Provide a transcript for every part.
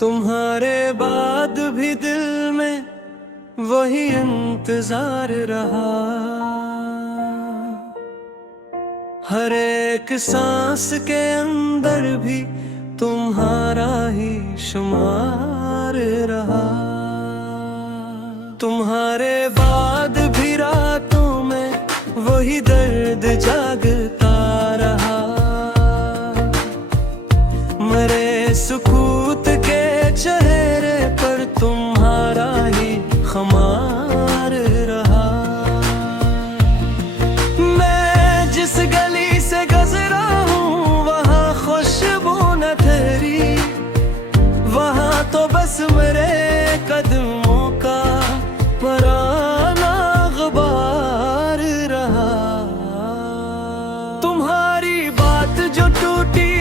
तुम्हारे बाद भी दिल में वही इंतजार रहा। हर एक सांस के अंदर भी तुम्हारा ही शुमार रहा। तुम्हारे बाद भी रातों में वही दर्द जागता रहा। मरे सुकूत के चेहरे पर तुम्हारा ही खुमार रहा। मैं जिस गली से गुजरा हूँ वहाँ खुशबू न तेरी, वहाँ तो बस मेरे कदमों का पुराना गुबार रहा। तुम्हारी बात जो टूटी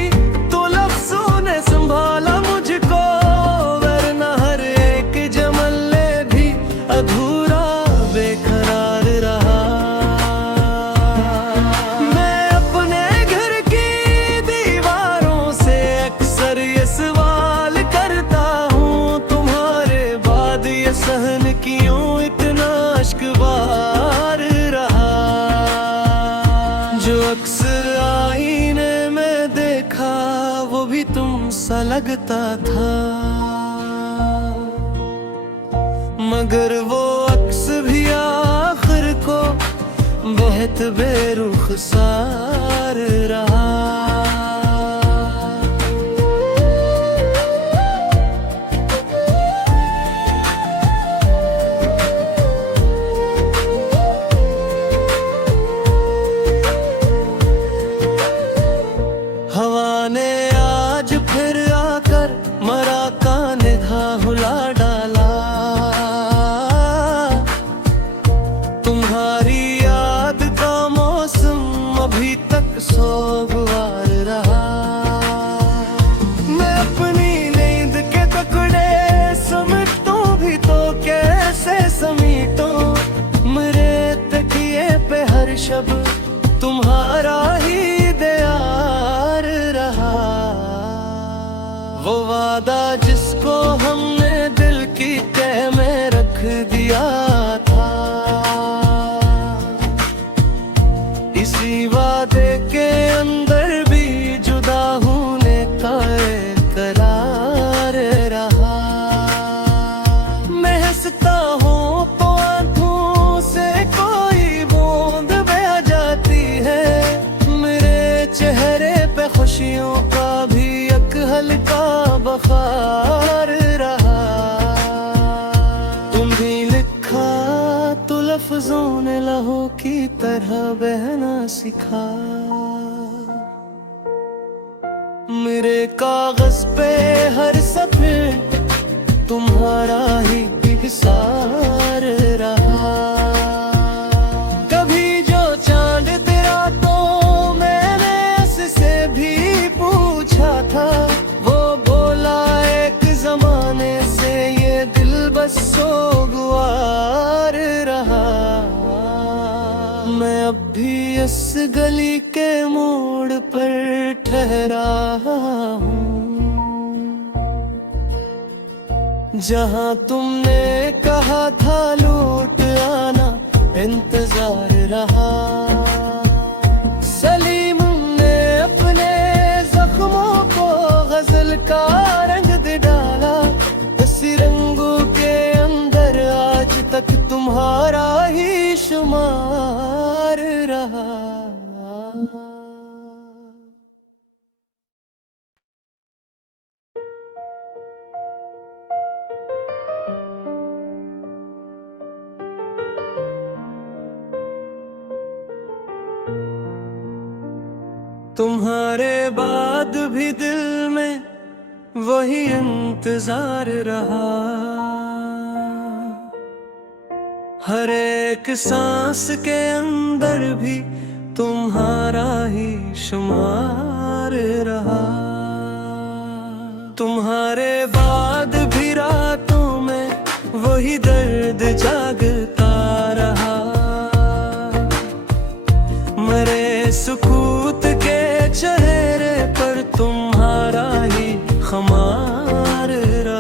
तो लफ्ज़ों ने संभाला मुझको, वरना हर एक जमले भी अधूरा बेकरार रहा। मैं अपने घर की दीवारों से अक्सर ये सवाल करता हूँ, तुम्हारे बाद ये सहन क्यों इतना अश्कबार रहा। जो अक्स आईने में देखा वो भी तुम सा लगता था, मगर वो अक्स भी आखिर को बहुत बेरुखसार रहा। हवा ने आज फिर आकर मरा का निधा हुला डाला। तुम्हारी याद का मौसम अभी तक सोगवार रहा। मैं अपनी नींद के टुकड़े समेटूं भी तो कैसे समेटूं, मेरे तकिए पे हर शब तुम्हारा ही दियार रहा। वो वादा जिसको हमने दिल की तह में रख दिया था, इसी वादे के अंदर भी जुदा होने का करार रहा। मैं हंसता हूँ तो आंखों से कोई बूंद बह जाती है, मेरे चेहरे पे खुशियों का भी एक हल्का बखार रहा। तुम्हें लिखा तो लफ्जों ने लहू की तरह बहना सिखा। मेरे कागज पे हर सफे तुम्हारा ही हिसार रहा। कभी जो चांद तेरा तो मैंने उससे भी पूछा था, वो बोला एक जमाने से ये दिल बस सोगवार रहा। मैं अब भी इस गली के मोड़ पर ठहरा हूँ, जहाँ तुमने कहा था लौट आना इंतजार रहा। सलीम ने अपने जख्मों को गजल का रंग दे डाला, इसी रंगों के अंदर आज तक तुम्हारा ही शुमार रहा। तुम्हारे बाद भी दिल में वही इंतजार रहा। हर एक सांस के अंदर भी तुम्हारा ही शुमार रहा। तुम्हारे बाद भी रातों में वही दर्द जागता रहा। मरे सुकूत के चेहरे पर तुम्हारा ही खुमार रहा।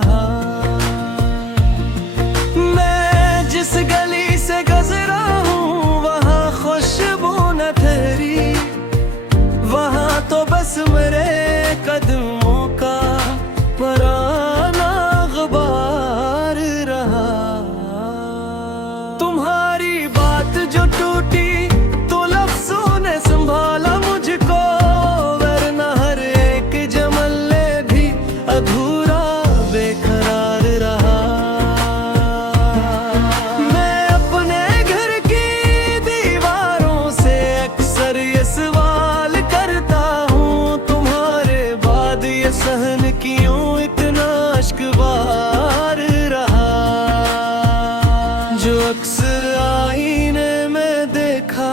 जो अक्स आईने में देखा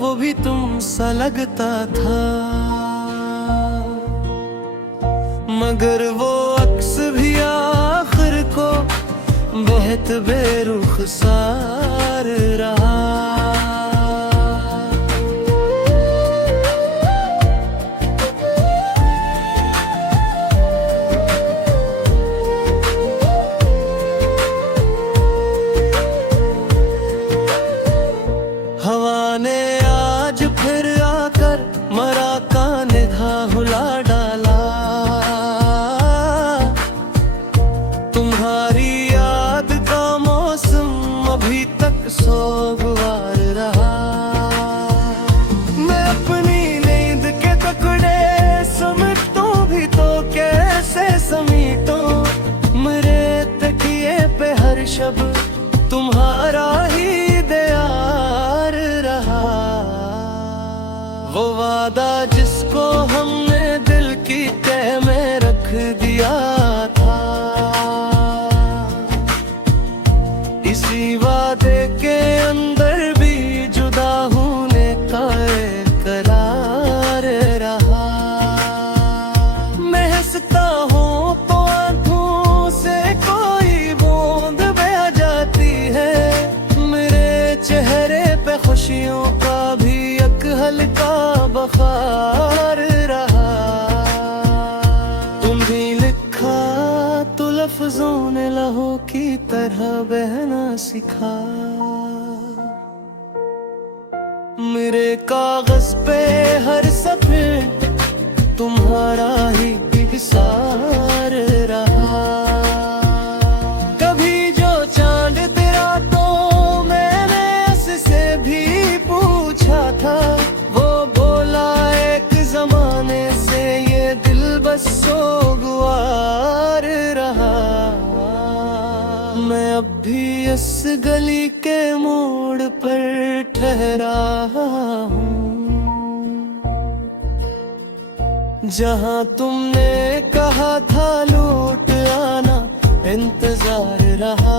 वो भी तुम सा लगता था, मगर वो अक्स भी आखिर को बहुत बेरुखसार रहा। हवा ने आज फिर आकर मरा का निधा हुला डाला, तुम्हारी याद का मौसम अभी तक सोगवार रहा। मैं अपनी नींद के टुकड़े समेटूं भी तो कैसे समेटूं, मेरे तकिए पे हर शब तुम्हारा ही दयार रहा। वो वादा जिसको हमने दिल की तह में रख दिया था, इसी वादे के अंदर भी जुदा होने का करार रहा। मैं हंसता हूँ तो आंखों से कोई बूंद बह जाती है, मेरे चेहरे पे खुशियों का भी एक हल्का बखार रहा। तुम भी लिखा तो लफ्जों ने लहू की तरह बहना सिखा, मेरे कागज पे हर सफ़े तुम्हारा ही हिसार रहा। कभी जो चांद तेरा तो मैंने उससे भी पूछा था, वो बोला एक जमाने से ये दिल बस सोगवार रहा। मैं अब भी इस गली के मोड़ पर ठहरा हूँ, जहाँ तुमने कहा था लौट आना इंतजार रहा।